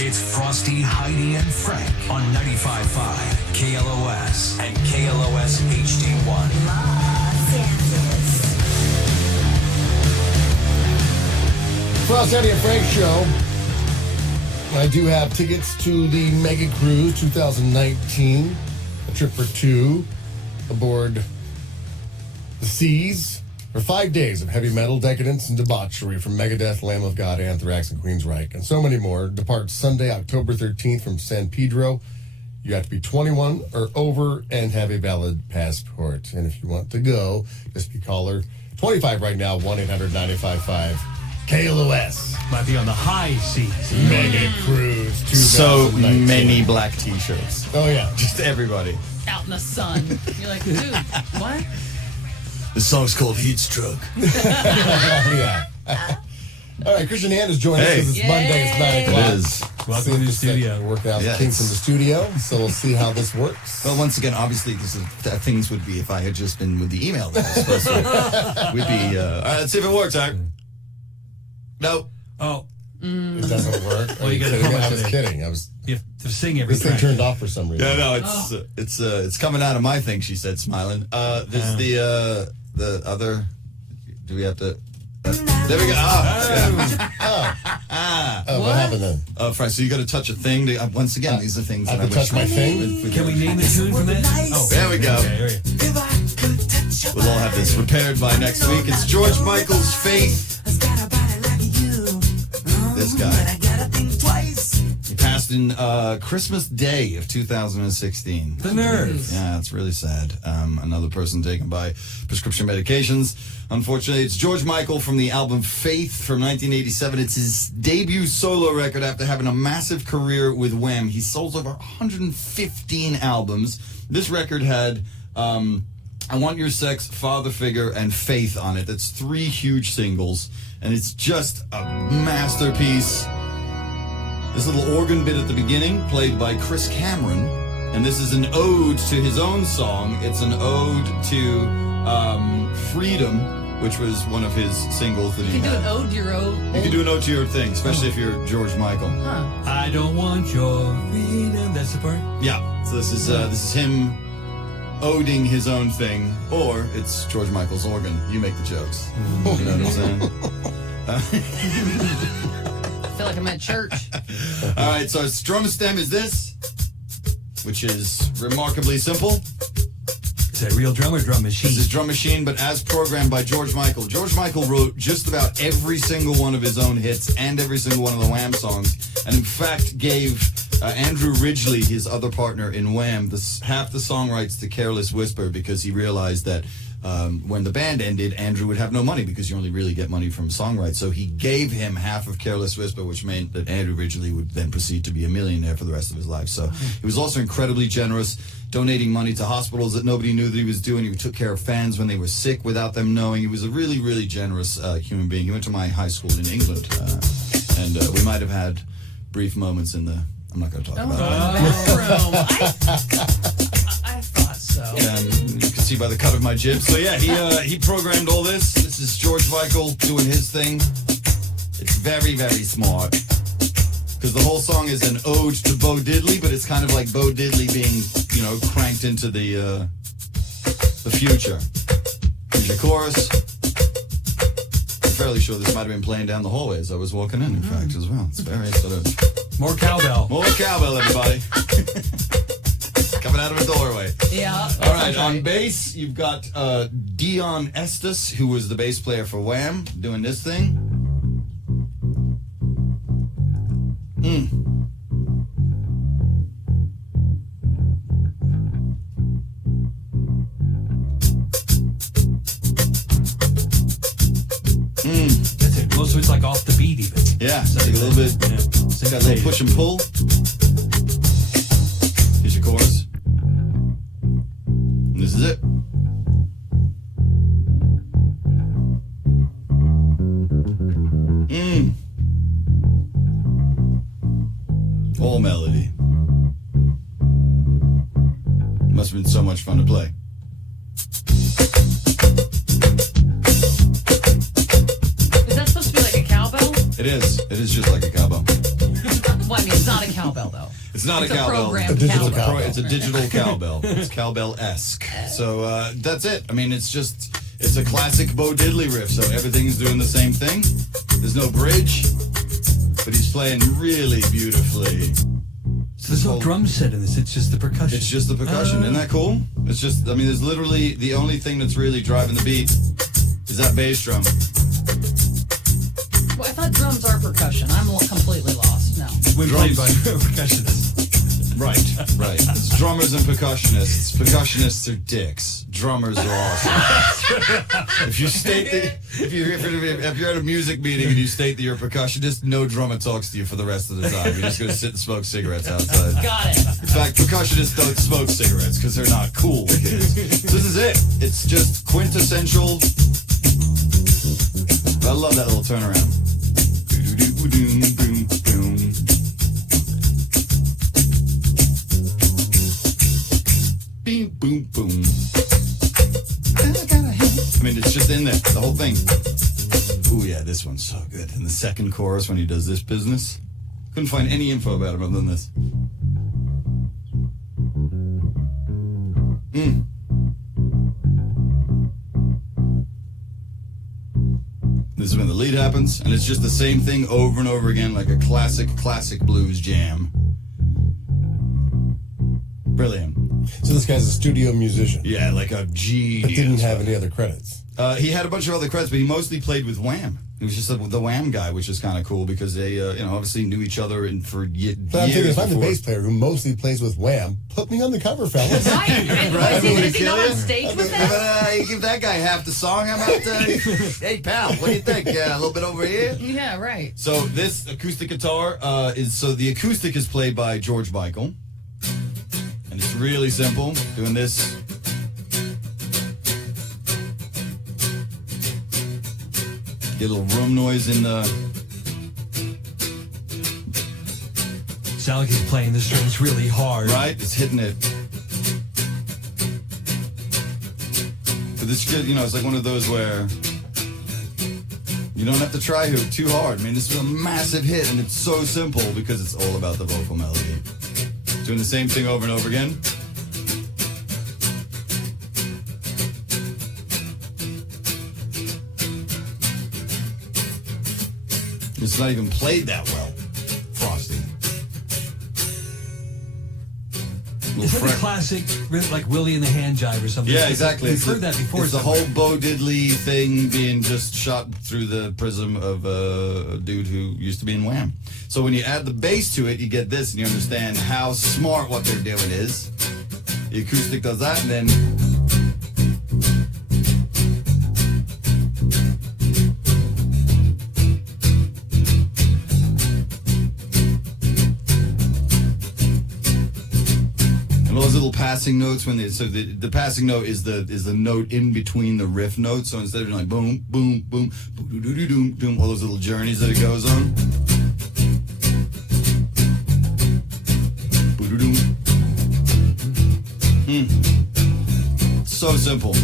It's Frosty, Heidi, and Frank on 95.5 KLOS and KLOS HD1. Los Angeles. Frosty, Heidi, and Frank show. I do have tickets to the Mega Cruise 2019, a trip for two aboard the seas for 5 days of heavy metal, decadence, and debauchery from Megadeth, Lamb of God, Anthrax, and Queensryche, and so many more. Depart Sunday, October 13th from San Pedro. You have to be 21 or over and have a valid passport. And if you want to go, just be caller 25 right now, 1-800-955 KLOS. Might be on the high seas. Mega Cruise 2019. So many black t-shirts. Oh, yeah. Just everybody. Out in the sun. You're like, dude, what? The song's called Heat Stroke. Yeah. All right, Christian Hand is joining us because it's Monday. It's 9 o'clock. It is. Welcome to the studio. Working out the Yes. kinks in the studio, so we'll see how this works. Well, once again, obviously, because things would be if I had just been with the email that I was supposed to. We'd be, all right, let's see if it works, Art. No. Oh, It doesn't work. Well, you gotta kidding? come I out was with it. kidding. you have to sing every This thing track. turned off for some reason. Yeah, no, it's coming out of my thing, she said, smiling. There's the other, do we have to, there we go. What happened then? Frank, so you got to touch a thing. Once again, these are things I that have to touch my thing? Can we name the tune from that? Oh, There we go. Okay, here we go. We'll all have this repaired by next week. It's George Michael's Faith. This guy. He passed in Christmas Day of 2016. The nerves. Yeah, it's really sad. Another person taken by prescription medications. Unfortunately, it's George Michael from the album Faith from 1987. It's his debut solo record after having a massive career with Wham. He sold over 115 albums. This record had I Want Your Sex, Father Figure, and Faith on it. That's 3 huge singles, and it's just a masterpiece. This little organ bit at the beginning, played by Chris Cameron, and this is an ode to his own song. It's an ode to Freedom, which was one of his singles that he You can do had. an ode to your own. You can do an ode to your thing, especially if you're George Michael. I don't want your freedom. That's the part. Yeah, so this is him oding his own thing, or it's George Michael's organ. You make the jokes. You know what I'm saying? I feel like I'm at church. All right, so its drum stem is this, which is remarkably simple. Is that real drum or drum machine? This is Drum Machine, but as programmed by George Michael. George Michael wrote just about every single one of his own hits and every single one of the Wham songs, and in fact gave Andrew Ridgeley, his other partner in Wham, half the song rights to Careless Whisper because he realized that when the band ended, Andrew would have no money because you only really get money from song rights. So he gave him half of Careless Whisper, which meant that Andrew Ridgeley would then proceed to be a millionaire for the rest of his life. So he was also incredibly generous, donating money to hospitals that nobody knew that he was doing. He took care of fans when they were sick without them knowing. He was a really, really generous human being. He went to my high school in England, and we might have had brief moments in the... I'm not going to talk about I thought so. it. You can see by the cut of my jib. So yeah, he programmed all this. This is George Michael doing his thing. It's very, very smart. Because the whole song is an ode to Bo Diddley, but it's kind of like Bo Diddley being, cranked into the future. Here's your chorus. I'm fairly sure this might have been playing down the hallway as I was walking in fact, as well. It's very sort of... More cowbell. More cowbell, everybody. Coming out of a doorway. Yeah. All right, on bass, you've got Dion Estes, who was the bass player for Wham, doing this thing. That's it. Most of it's like off the beat even. Yeah, take a little bit. Yeah. Got a little push and pull. Here's your chorus. And this is it. All melody. Must have been so much fun to play. Is that supposed to be like a cowbell? It is. It is just like a cowbell. Wow. I mean, it's not a cowbell, though. It's not It's a cowbell. programmed A digital cowbell. cowbell. It's a digital cowbell. It's cowbell-esque. So that's it. I mean, it's a classic Bo Diddley riff. So everything's doing the same thing. There's no bridge, but he's playing really beautifully. So there's no drum set in this. It's just the percussion. It's just the percussion. Isn't that cool? It's just, I mean, there's literally the only thing that's really driving the beat is that bass drum. Well, I thought drums are percussion. I'm completely lost. No. when played by percussionists. Right. It's drummers and percussionists. Percussionists are dicks. Drummers are awesome. If you state that, if you're at a music meeting and you state that you're a percussionist, no drummer talks to you for the rest of the time. You're just going to sit and smoke cigarettes outside. Got it. In fact, percussionists don't smoke cigarettes because they're not cool kids. This is it. It's just quintessential. I love that little turnaround. Boom, boom, boom. I mean, it's just in there, the whole thing. Ooh, yeah, this one's so good. In the second chorus, when he does this business, couldn't find any info about him other than this. This is when the lead happens, and it's just the same thing over and over again, like a classic blues jam. Brilliant. So this guy's a studio musician, Yeah, like a genius. but didn't have any other credits. He had a bunch of other credits, but he mostly played with Wham. He was just the Wham guy, which is kind of cool because they, obviously knew each other for years. But I'm thinking, if I'm the before. bass player who mostly plays with Wham, put me on the cover, fellas. Right. And Right, is he kill not you? on stage with that? You give that guy half the song. How about, hey pal, what do you think? A little bit over here. Yeah, right. So this acoustic guitar the acoustic is played by George Michael, and it's really simple. Doing this. Get a little room noise in the. Sound like he's playing the strings really hard. Right, it's hitting it. But this is good, it's like one of those where you don't have to try too hard. I mean, this is a massive hit, and it's so simple because it's all about the vocal melody. Doing the same thing over and over again. It's not even played that well, Frosty. It's like a classic, like Willie and the Hand Jive or something. Yeah, exactly. We've heard that before. It's the somewhere. whole Bo Diddley thing being just shot through the prism of a dude who used to be in Wham. So when you add the bass to it, you get this, and you understand how smart what they're doing is. The acoustic does that, and then. Those little passing notes the passing note is the note in between the riff notes. So instead of like boom, boom, boom, boom, doo, doo, doo, doom, all those little journeys that it goes on. So simple.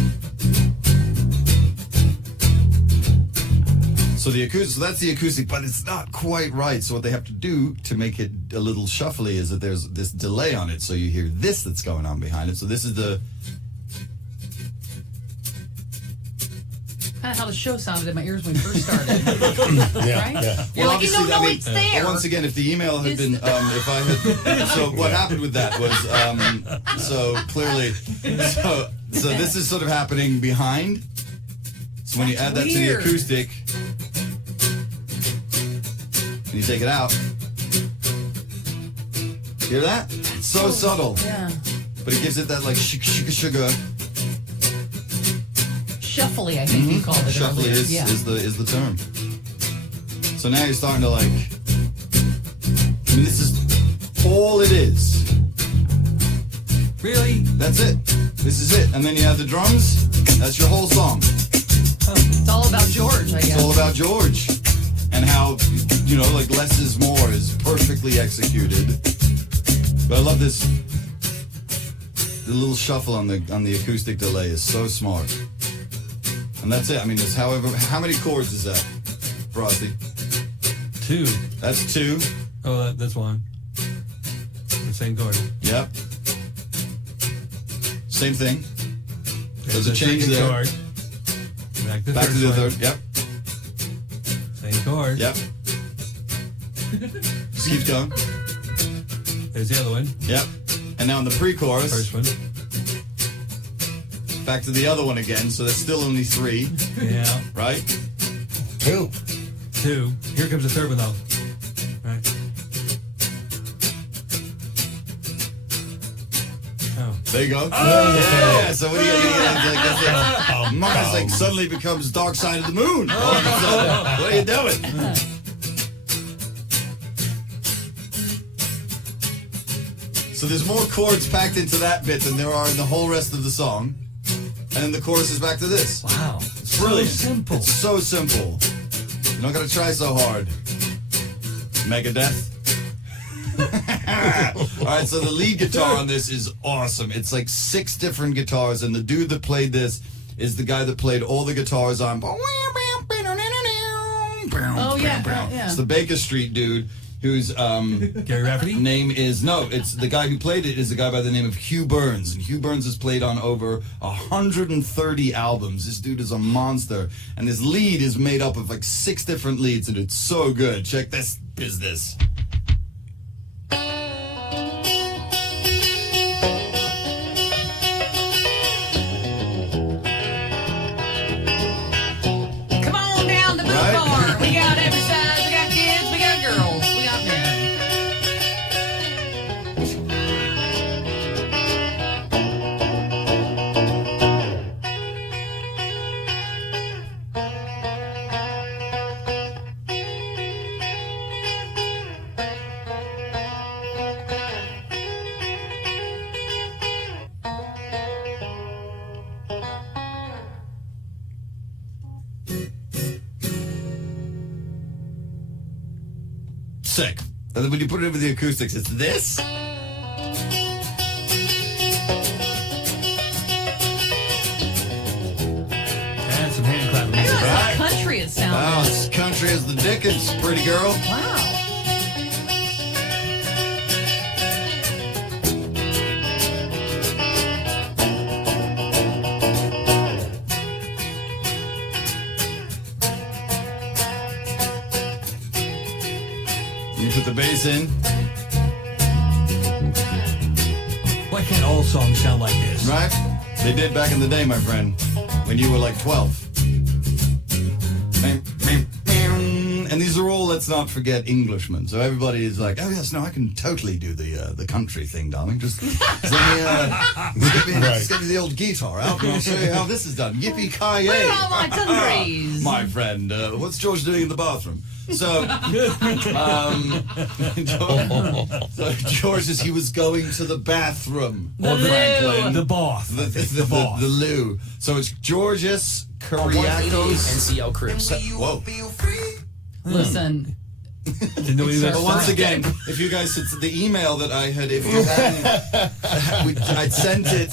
So that's the acoustic, but it's not quite right. So what they have to do to make it a little shuffly is that there's this delay on it, so you hear this that's going on behind it. So this is the Kind of how the show sounded in my ears when we first started. Yeah, Right? yeah. You're like, you obviously, don't know it's there. Well, once again, if the email had been, if I had, so what happened with that was, so clearly, so this is sort of happening behind. So when you add that to the weird. acoustic, and you take it out, hear that? It's so subtle, Yeah. but it gives it that like sugar. Shuffly, I think you called it Shuffly earlier. is the term. So now you're starting to like. I mean, this is all it is. Really? That's it. This is it. And then you have the drums. That's your whole song. It's all about George, I It's guess. all about George and how like less is more is perfectly executed. But I love this. The little shuffle on the acoustic delay is so smart. And that's it. I mean, how many chords is that, Frosty? 2. That's 2. Oh, that's one. The same chord. Yep. Same thing. There's a change second there. chord. Back to Back to the one. third. Yep. Same chord. Yep. Just keeps going. There's the other one. Yep. And now in the pre-chorus, First one. back to the other one again. So there's still only 3, Yeah. right? 2. 2. Here comes the third one, though. Right. Oh. There you go. Yeah. So what do you get? Mars like suddenly becomes Dark Side of the Moon. All of a sudden. What are you doing? So there's more chords packed into that bit than there are in the whole rest of the song. And then the chorus is back to this. Wow. It's brilliant. So simple. It's so simple. You don't gotta try so hard. Megadeth. All right, so the lead guitar on this is awesome. It's like 6 different guitars, and the dude that played this is the guy that played all the guitars on. Oh, yeah. Yeah. It's the Baker Street dude whose Gary Rafferty? name is it's the guy who played it is a guy by the name of Hugh Burns, and Hugh Burns has played on over 130 albums. This dude is a monster, and his lead is made up of like 6 different leads, and it's so good. Check this business. Come on down to Boot Right? Barn. We got every size. We got kids. We got girls. We got men. Sick. And then when you put it in with the acoustics, it's this. And some hand clapping. I realize Right. how country it Oh, sounded. it's country as the Dickens, pretty girl. Wow. You put the bass in, Why can't all songs sound like this? right? They did back in the day, my friend, when you were like 12. And these are all, let's not forget, Englishmen. So everybody is like, oh yes, no, I can totally do the country thing, darling. Just let me, just get me the old guitar out, and I'll show you how this is done. Yippee-ki-yay! Where are all my countries? My friend, what's George doing in the bathroom? So, so George he was going to the bathroom. The Franklin. The bath. The bath. loo. So it's Georges Kyriakos. NCL Cruise. Whoa. Listen, Didn't know he was But once again, if you guys, it's the email that I had, if you hadn't, I'd sent it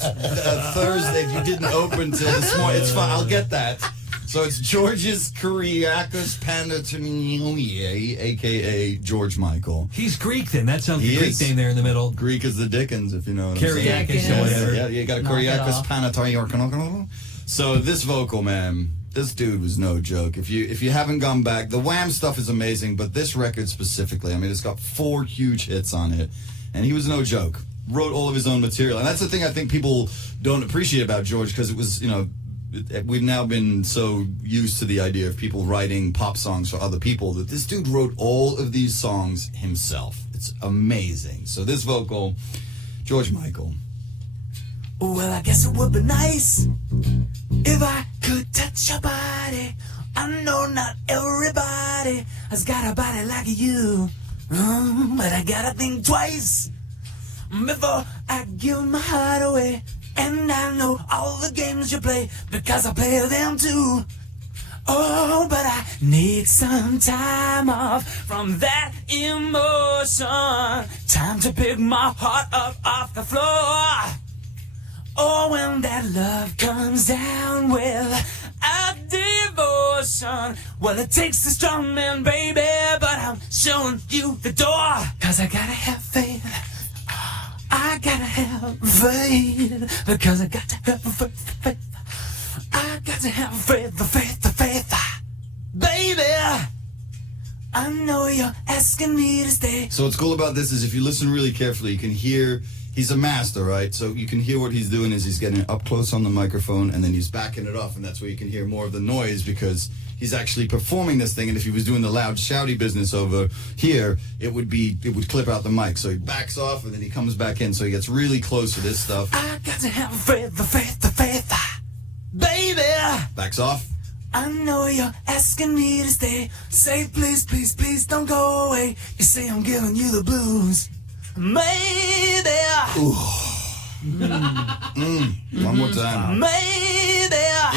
Thursday. If you didn't open till this morning, it's fine. I'll get that. So it's Georges Kyriakos Panatoniou, a.k.a. George Michael. He's Greek then. That sounds He like a Greek is. name there in the middle. Greek is the Dickens, if you know what I'm saying. Kyriakis Yeah. or whatever. Yeah, you got a Knock it Kyriakos off. Panatoniou. So this vocal, man, this dude was no joke. If you haven't gone back, the Wham stuff is amazing, but this record specifically, I mean, it's got 4 huge hits on it, and he was no joke. Wrote all of his own material, and that's the thing I think people don't appreciate about George, because it was, we've now been so used to the idea of people writing pop songs for other people that this dude wrote all of these songs himself. It's amazing. So this vocal, George Michael. Well, I guess it would be nice if I could touch your body. I know not everybody has got a body like you, but I gotta think twice before I give my heart away. And I know all the games you play because I play them too. Oh, but I need some time off from that emotion. Time to pick my heart up off the floor. Oh, when that love comes down with a divorce. notion. Well, it takes a strong man, baby, but I'm showing you the door. 'Cause I gotta have faith. I gotta have faith. Because I got to have faith. I got to have faith. Baby, I know you're asking me to stay. So what's cool about this is if you listen really carefully, you can hear he's a master, right? So you can hear what he's doing is he's getting up close on the microphone and then he's backing it off, and that's where you can hear more of the noise because he's actually performing this thing. And if he was doing the loud, shouty business over here, it would clip out the mic. So he backs off and then he comes back in, so he gets really close to this stuff. I got to have faith. Baby, Backs off. I know you're asking me to stay. Say please, please, please don't go away. You say I'm giving you the blues. Maybe, One more time. maybe, Yeah.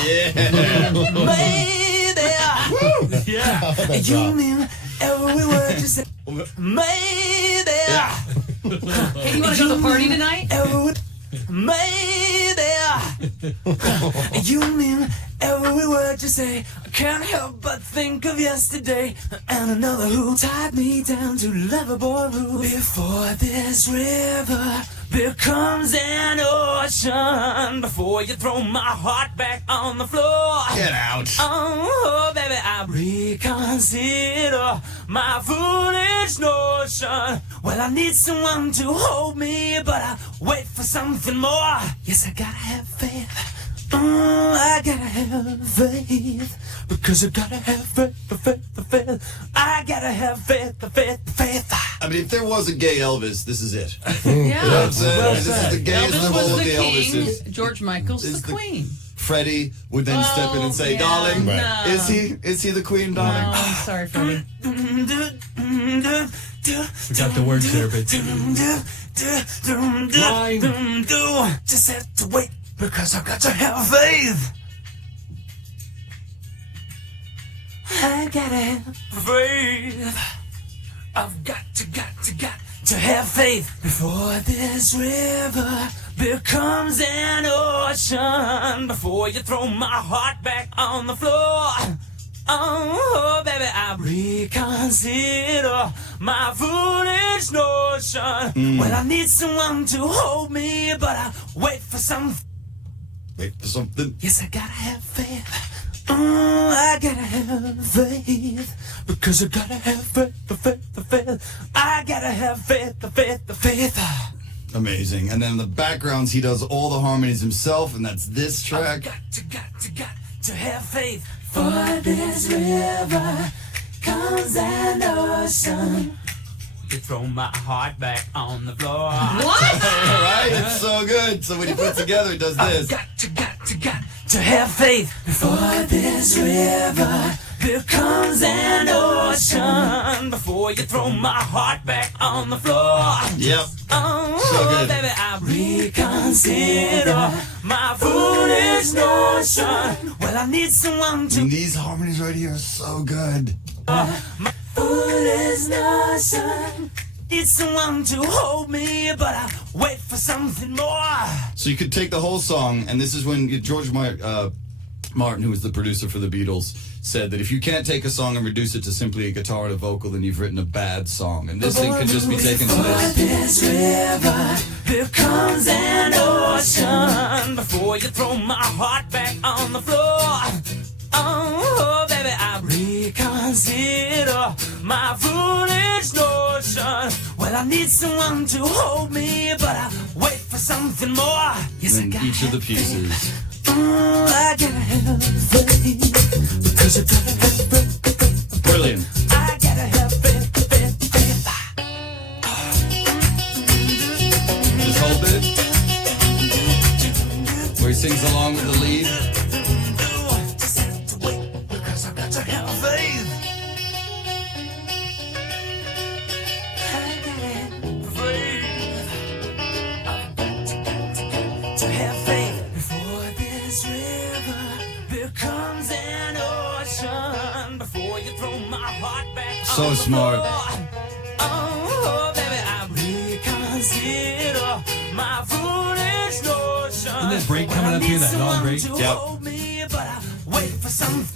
maybe. Yeah. You mean every word you say. Maybe. Hey, you want to go to the party tonight? Maybe. You mean every word you say. I can't help but think of yesterday and another who tied me down to Loverboy Road. Before this river becomes an ocean, before you throw my heart back on the floor. Get out. Oh, baby, I reconsider my foolish notion. Well, I need someone to hold me, but I wait for something more. Yes, I gotta have faith. I gotta have faith. Because I gotta have faith. I gotta have faith. I mean, if there was a gay Elvis, this is it. Yeah. You know what I'm saying? Well This is said. the gayest Elvis of all was of the the king. Elvises. George Michael's Is the the- queen. Freddie would then step in and say, yeah, darling, no. is he the queen, No, darling? I'm sorry, Freddie. Forgot the words there, but Just have to wait because I got to have faith. I gotta have faith. I've got to have faith before this river becomes an ocean. Before you throw my heart back on the floor. Oh, baby, I reconsider my foolish notion. Well, I need someone to hold me, but I wait for some. Wait for something. Yes, I gotta have faith. I gotta have faith. Because I gotta have faith. I gotta have faith. Amazing. And then in the backgrounds, he does all the harmonies himself, and that's this I've track. got to have faith. For this river comes an ocean. You throw my heart back on the floor. What? All right, it's so good. So when he puts together, he does this. Got to have faith. Before this river becomes an ocean. Before you throw my heart back on the floor. Yep. Oh, So good. baby, I reconsider my foolish notion. Well, I need someone And to. these harmonies right here are so good. My foolish notion. Need someone to hold me, but I wait for something more. So you could take the whole song, and this is when George Martin, who was the producer for the Beatles, said that if you can't take a song and reduce it to simply a guitar and a vocal, then you've written a bad song. And this thing could just be taken to this. This river becomes an ocean. Before you throw my heart back on the floor. Oh, baby, I reconsider my foolish notion. Well, I need someone to hold me, but I wait for something more. Yes, I And got each of the pieces. I gotta have faith. Because I gotta have faith. Brilliant. I gotta have faith. This whole bit, where he sings along with the lead. Just have to wait because I got to have faith. I gotta have faith. I've got to have faith before this river becomes an ocean. Before you throw my heart back So on the smart. floor. Oh, baby, I reconsider my foolish notion. Isn't that break coming up here, that long break? To Yep. hold me, but I wait for some.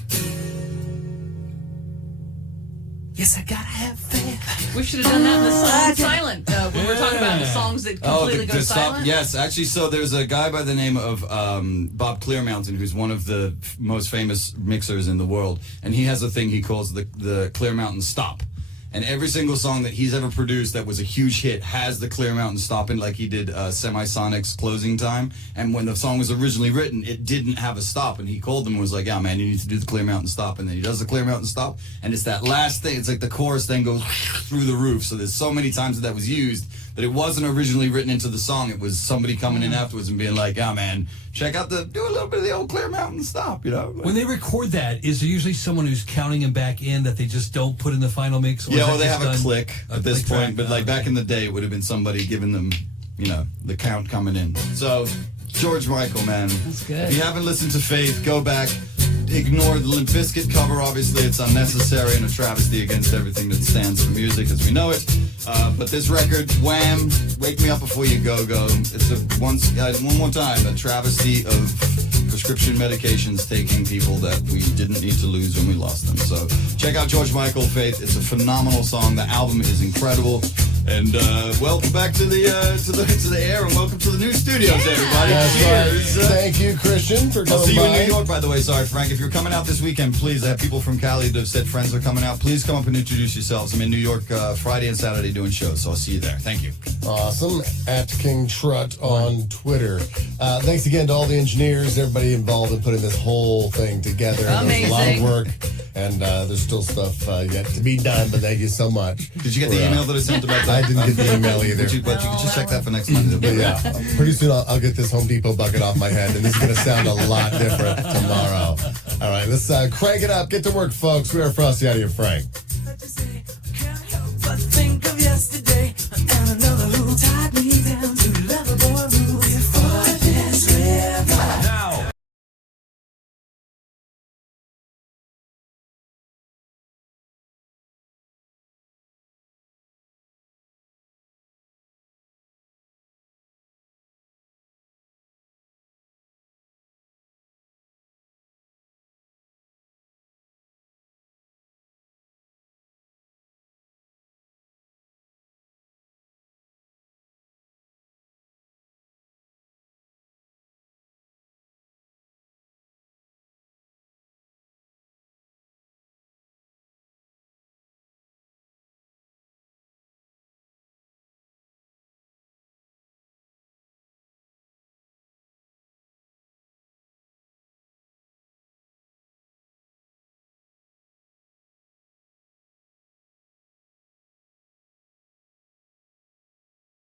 gotta have faith. We should have done that in the song silent when we're talking about the songs that completely go silent. Yes, actually, so there's a guy by the name of Bob Clearmountain, who's one of the most famous mixers in the world, and he has a thing he calls the Clearmountain Stop. And every single song that he's ever produced that was a huge hit has the Clearmountain Stop in, like he did Semisonic's Closing Time. And when the song was originally written, it didn't have a stop. And he called them and was like, yeah, man, you need to do the Clearmountain Stop. And then he does the Clearmountain Stop. And it's that last thing. It's like the chorus then goes through the roof. So there's so many times that was used that it wasn't originally written into the song. It was somebody coming in afterwards and being like, yeah, man, check out do a little bit of the old Clearmountain Stop, you know? When they record that, is there usually someone who's counting them back in that they just don't put in the final mix? Or Yeah, well, they have a click at this point, but like back in the day, it would have been somebody giving them, you know, the count coming in. So, George Michael, man. That's good. If you haven't listened to Faith, go back. Ignore the Limp Bizkit cover. Obviously, it's unnecessary and a travesty against everything that stands for music as we know it. But this record, Wham! Wake Me Up Before You Go Go. It's one more time, a travesty of prescription medications taking people that we didn't need to lose when we lost them. So check out George Michael, Faith. It's a phenomenal song. The album is incredible. And welcome back to the air, and welcome to the new studios, everybody. That's right. Thank you, Christian, for coming I'll see you in by. New York, by the way. Sorry, Frank. If you're coming out this weekend, please. I have people from Cali that have said friends are coming out. Please come up and introduce yourselves. I'm in New York Friday and Saturday doing shows, so I'll see you there. Thank you. Awesome. At King Trut on Twitter. Thanks again to all the engineers, everybody involved in putting this whole thing together. There's a lot of Amazing. work, and there's still stuff yet to be done, but thank you so much. Did you get the email that I sent about that? I didn't get the email either. But you could just check that for next Monday. But yeah, pretty soon I'll get this Home Depot bucket off my head, and this is going to sound a lot different tomorrow. All right, let's crank it up. Get to work, folks. We are Frosty out of your Frank.